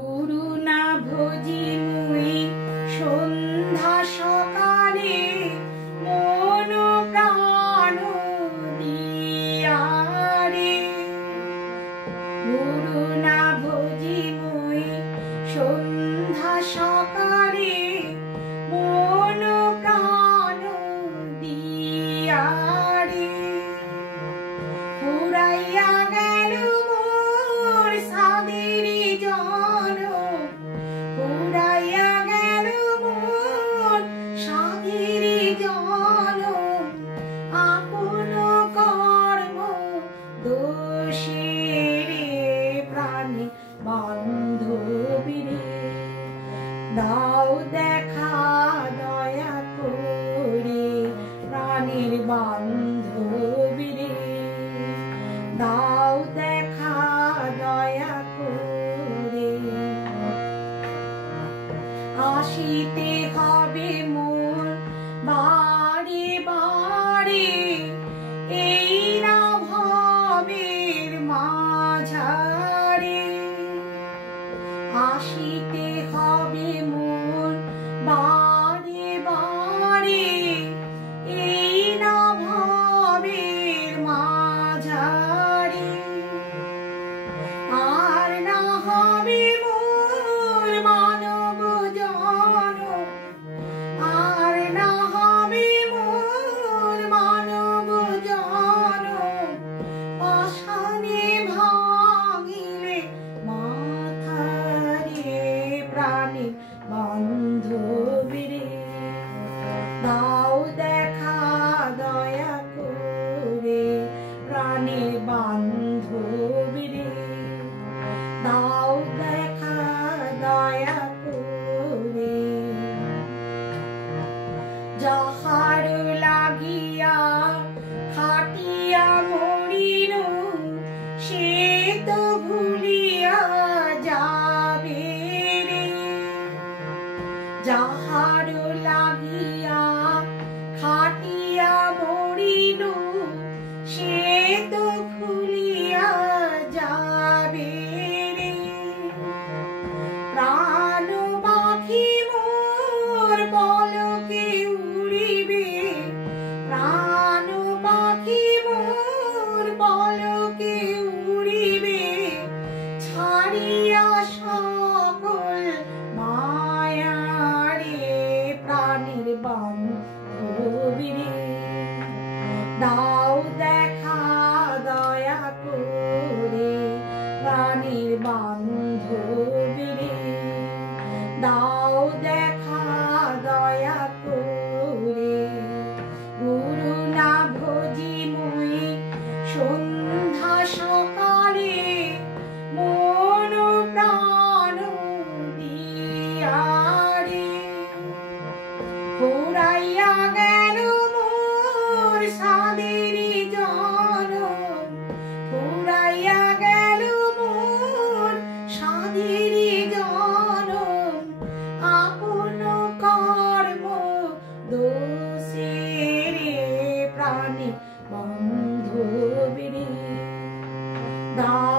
করুণা ভোজি মুই সন্ধ্যা সকালে মন প্রাণ দিয়ারে। করুণা ভোজি মুই সন্ধ্যা সকালে মন প্রাণ দিয়ারে। ফুরাইয়া গেল মোর সাদেরি জনম, ফুরাইয়া গেল মোর সাদেরি জনম। আপন কর্ম দোষে রে প্রাণে বান্ধবী রে, দাও দেখা দয়া করে প্রাণের বান্ধবী রে, দাও দেখা দয়া করে। আসিতে হবে মোর বাড়ি বাড়ি এই না ভবের মাঝারে। আসিতে হবে মোর বাড়ি বাড়ি এই না ভবের মাঝারে। আর না হবে মোর মানব জনম, আর না হবে মোর মানব জনম। পাষাণে ভাঙিলে মাথা রে প্রাণে বান্ধবী রে, দাও দেখা দয়া করে প্রাণে বান্ধবী রে, দাও দেখা দয়া করে। যাহার লাগিয়া খাটিয়া মরিল সে তো ভুলিয়া যাবে রে। যাহার লাগিয়া খাটিয়া মরিল সে তো ভুলিয়া যাবে রে। প্রাণ পাখি মোর পলকে উড়িবে, প্রাণ পাখি মোর পলকে উড়িবে। ছাড়িয়া সকল মায়া রে প্রাণের বান্ধবী রে, দাও দেখা দয়া করে প্রাণের বান্ধবী রে, দাও দেখা দয়া করে। করুণা ভোজি মুই সন্ধ্যা সকালে মন প্রাণ দিয়ারে। ফুরাইয়া গেল মোর সাদেরি জনম, ফুরাইয়া গেল মোর সাদেরি জনম। আপন কর্ম দোষে রে প্রাণে বান্ধবী রে, দাও